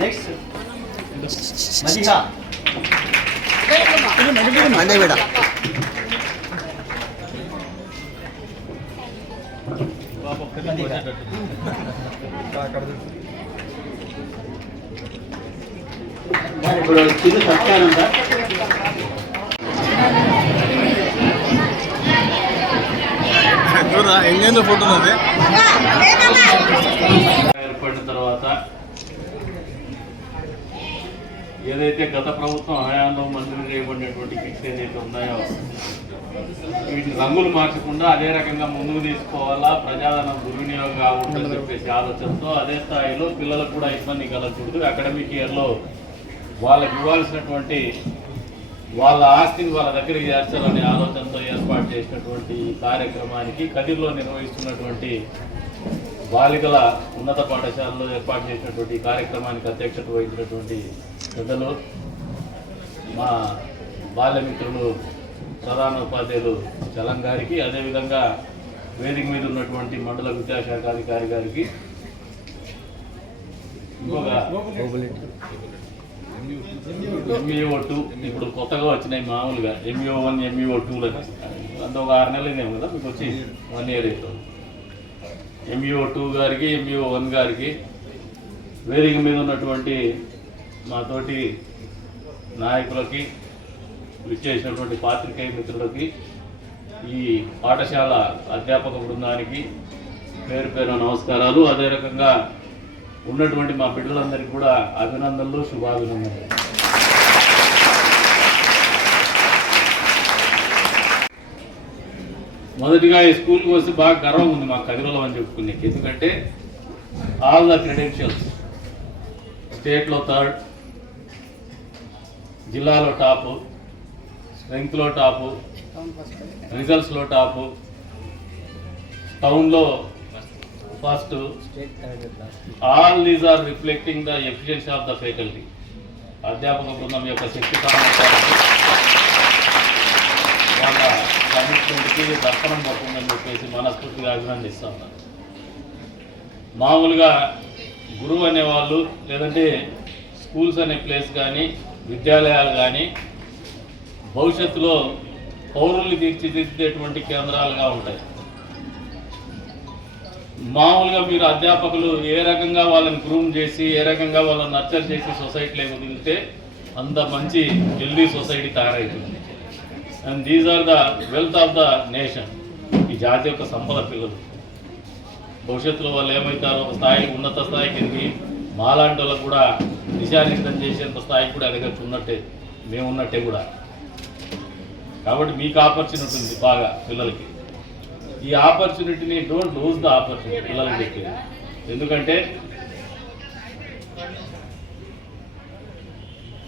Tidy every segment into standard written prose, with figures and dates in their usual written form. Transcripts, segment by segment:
Next Madiha Monday బేట ఇప్పుడు చిన్న సత్యానంద ఎన్ని ఫోటో ఏర్పడిన తర్వాత ఏదైతే గత ప్రభుత్వం హయాంలో మంజూరు చేయబడినటువంటి కిట్స్ ఏదైతే ఉన్నాయో వీటిని రంగులు మార్చకుండా అదే రకంగా ముందుకు తీసుకోవాలా, ప్రజాధనం దుర్వినియోగం కాకూడదని చెప్పేసి ఆలోచనతో అదే స్థాయిలో పిల్లలకు కూడా ఇబ్బంది కలగకూడదు, అకాడమిక్ ఇయర్లో వాళ్ళకి ఇవ్వాల్సినటువంటి వాళ్ళ ఆస్తిని వాళ్ళ దగ్గరికి చేర్చాలనే ఆలోచనతో ఏర్పాటు చేసినటువంటి కార్యక్రమానికి కదిర్లో నిర్వహిస్తున్నటువంటి బాలికల ఉన్నత పాఠశాలలో ఏర్పాటు చేసినటువంటి కార్యక్రమానికి అధ్యక్షత వహించినటువంటి పెద్దలు మా బాల్యమిత్రులు ప్రధాన ఉపాధ్యాయులు చలం గారికి, అదేవిధంగా వేదిక మీద ఉన్నటువంటి మండల విద్యాశాఖ అధికారి గారికి, ఇంకొక MUO2 ఇప్పుడు కొత్తగా వచ్చినాయి మామూలుగా MUO1 MUO2 అంత ఒక 6 నెలలు ఇదేమో కదా మీకు వచ్చి 1 year అవుతుంది. MUO2 గారికి MUO1 గారికి, వేదిక మీద ఉన్నటువంటి మాతోటి నాయకులకి, విచ్చేసినటువంటి పాత్రికేయ మిత్రులకి, ఈ పాఠశాల అధ్యాపక బృందానికి పేరు పేరు నమస్కారాలు. అదే రకంగా ఉన్నటువంటి మా బిడ్డలందరికీ కూడా అభినందనలు, శుభాభినందనలు. మొదటిగా ఈ స్కూల్కి వస్తే బాగా గర్వం ఉంది మాకు కదిరలో అని చెప్పుకునే, ఎందుకంటే ఆల్ ద క్రెడెన్షియల్స్ స్టేట్లో 3rd, జిల్లాలో టాపు, స్ట్రెంగ్త్లో టాపు, రిజల్ట్స్లో టాపు, టౌన్లో first. All these are reflecting the efficiency of the faculty. అధ్యాపక బృందం యొక్క శక్తి సామర్థ్యానికి, వాళ్ళ కమిట్మెంట్కి దర్శనం పడుతుందని చెప్పేసి మనస్ఫూర్తిగా అభినందిస్తా ఉన్నాను. మామూలుగా గురువు అనేవాళ్ళు, లేదంటే స్కూల్స్ అనే ప్లేస్ కానీ, విద్యాలయాలు కానీ భవిష్యత్తులో పౌరుల్ని తీర్చిదిద్దేటువంటి కేంద్రాలుగా ఉంటాయి. మామూలుగా మీరు అధ్యాపకులు ఏ రకంగా వాళ్ళని గ్రూమ్ చేసి, ఏ రకంగా వాళ్ళని నర్చర్ చేసి సొసైటీలో వదిలితే అంత మంచి హెల్దీ సొసైటీ తయారవుతుంది. And these are the wealth of the nation. ఈ జాతి యొక్క సంపద పిల్లలు. భవిష్యత్తులో వాళ్ళు ఏమవుతారో ఒక స్థాయికి, ఉన్నత స్థాయికి ఎదిగి మాలాంటి వాళ్ళకు కూడా దిశానిర్దేశం చేసేంత స్థాయికి కూడా ఎదగచ్చు ఉన్నట్టే, మేమున్నట్టే కూడా. కాబట్టి మీకు ఆపర్చునిటీ ఉంది బాగా పిల్లలకి. ఈ ఆపర్చునిటీని డోంట్ లూజ్ ద ఆపర్చునిటీ పిల్లలకి చెప్పేది. ఎందుకంటే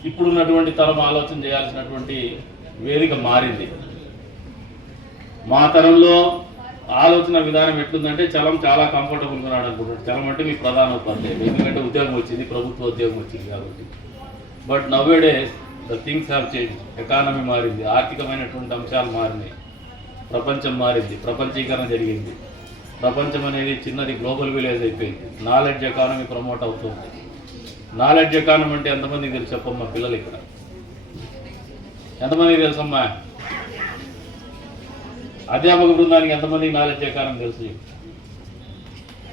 ఇప్పుడున్నటువంటి తరం ఆలోచన చేయాల్సినటువంటి వేదిక మారింది. మా తరంలో ఆలోచన విధానం ఎట్లుందంటే చలం చాలా కంఫర్టబుల్గా ఉన్నాడు అనుకుంటాడు. చలం అంటే మీ ప్రధాన ఉపాధ్యాయులు, ఎందుకంటే ఉద్యోగం వచ్చింది, ప్రభుత్వ ఉద్యోగం వచ్చింది కాబట్టి. But nowadays the things have change. Economy మారింది, ఆర్థికమైనటువంటి అంశాలు మారినాయి, ప్రపంచం మారింది, ప్రపంచీకరణ జరిగింది. ప్రపంచం అనేది చిన్నది గ్లోబల్ విలేజ్ అయిపోయింది. నాలెడ్జ్ ఎకానమీ ప్రమోట్ అవుతుంది. నాలెడ్జ్ ఎకానమీ అంటే ఎంతమందికి తెలుసు చెప్పమ్మా పిల్లలు? ఇక్కడ ఎంతమందికి తెలుసమ్మా? అధ్యాపక బృందానికి ఎంతమందికి నాలెడ్జ్ ఎకానమీ తెలుసు?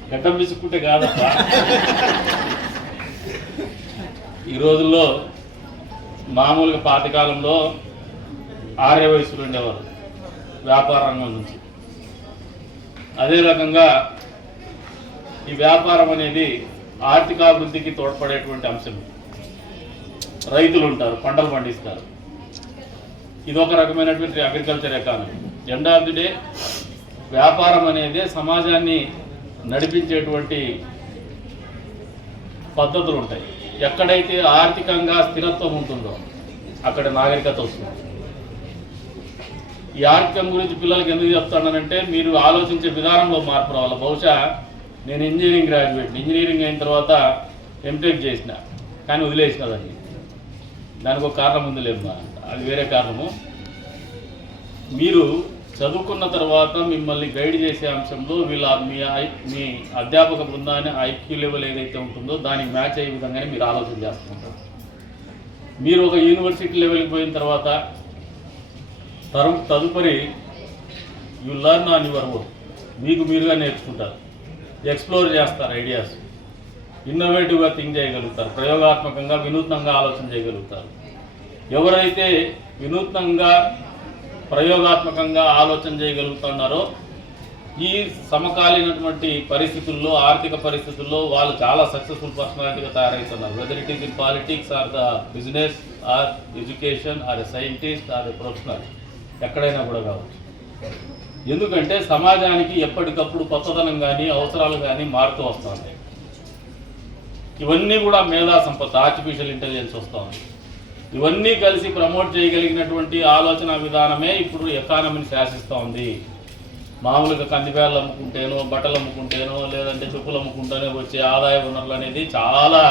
గడ్డం విసుక్కుంటే కాదప్పా. ఈ రోజుల్లో మామూలుగా పాతకాలంలో 6 వయసులు ఉండేవారు వ్యాపార రంగం నుంచి. అదే రకంగా ఈ వ్యాపారం అనేది ఆర్థికాభివృద్ధికి తోడ్పడేటువంటి అంశం. రైతులు ఉంటారు, పంటలు పండిస్తారు. ఇదొక రకమైనటువంటి agriculture economy. End of the day వ్యాపారం అనేది సమాజాన్ని నడిపించేటువంటి పద్ధతులు ఉంటాయి. ఎక్కడైతే ఆర్థికంగా స్థిరత్వం ఉంటుందో అక్కడ నాగరికత వస్తుంది. ఈ ఆర్థికం గురించి పిల్లలకి ఎందుకు చెప్తానంటే మీరు ఆలోచించే విధానంలో మార్పు రావాలి. బహుశా నేను ఇంజనీరింగ్ గ్రాడ్యుయేట్, ఇంజనీరింగ్ అయిన తర్వాత ఎంటెక్ చేసిన, కానీ వదిలేసిన దానికి ఒక కారణం ఉంది లేమ్మా, అది వేరే కారణము. మీరు చదువుకున్న తర్వాత మిమ్మల్ని గైడ్ చేసే అంశంలో మీ అధ్యాపక బృందాన్ని ఐక్యూ లెవెల్ ఏదైతే ఉంటుందో దానికి మ్యాచ్ అయ్యే విధంగానే మీరు ఆలోచన చేస్తుంటారు. మీరు ఒక యూనివర్సిటీ లెవెల్కి పోయిన తర్వాత తదుపరి you learn on your own, మీకు మీరుగా నేర్చుకుంటారు, ఎక్స్ప్లోర్ చేస్తారు, ఐడియాస్ ఇన్నోవేటివ్గా థింక్ చేయగలుగుతారు, ప్రయోగాత్మకంగా వినూత్నంగా ఆలోచన చేయగలుగుతారు. ఎవరైతే వినూత్నంగా ప్రయోగాత్మకంగా ఆలోచన చేయగలుగుతున్నారో ఈ సమకాలీనటువంటి పరిస్థితుల్లో, ఆర్థిక పరిస్థితుల్లో వాళ్ళు చాలా సక్సెస్ఫుల్ పర్సనాలిటీగా తయారవుతున్నారు. Whether it is in politics or the business or education or a scientist or a professional, ఎక్కడైనా కూడా కావచ్చు. ఎందుకంటే సమాజానికి ఎప్పటికప్పుడు కొత్తదనం కానీ అవసరాలు కానీ మారుతూ వస్తుంది. ఇవన్నీ కూడా మేధా సంపత్తి, ఆర్టిఫిషియల్ ఇంటెలిజెన్స్ వస్తుంది. ఇవన్నీ కలిసి ప్రమోట్ చేయగలిగినటువంటి ఆలోచన విధానమే ఇప్పుడు ఎకానమీని శాసిస్తూ ఉంది. మామూలుగా కందిపేర్లు అమ్ముకుంటేనో, బట్టలు అమ్ముకుంటేనో, లేదంటే చెప్పులు అమ్ముకుంటేనో వచ్చే ఆదాయ వనరులు అనేది చాలా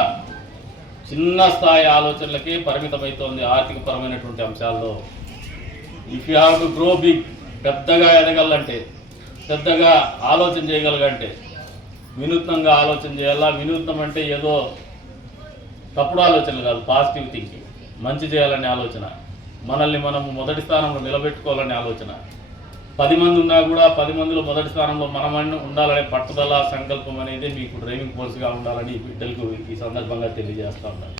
చిన్న స్థాయి ఆలోచనలకే పరిమితమవుతోంది ఆర్థికపరమైనటువంటి అంశాల్లో. If you have to grow big, పెద్దగా ఎదగాలంటే, పెద్దగా ఆలోచన చేయగలగంటే వినూత్నంగా ఆలోచన చేయాలా. వినూత్నం అంటే ఏదో తప్పుడు ఆలోచనలు కాదు, పాజిటివ్ థింకింగ్, మంచి చేయాలనే ఆలోచన, మనల్ని మనము మొదటి స్థానంలో నిలబెట్టుకోవాలనే ఆలోచన. 10 మంది ఉన్నా కూడా 10 మందిలో మొదటి స్థానంలో మనం ఉండాలనే పట్టుదల, సంకల్పం అనేది మీకు డ్రైవింగ్ ఫోర్స్గా ఉండాలని బిడ్డలకు ఈ సందర్భంగా తెలియజేస్తా ఉన్నాను.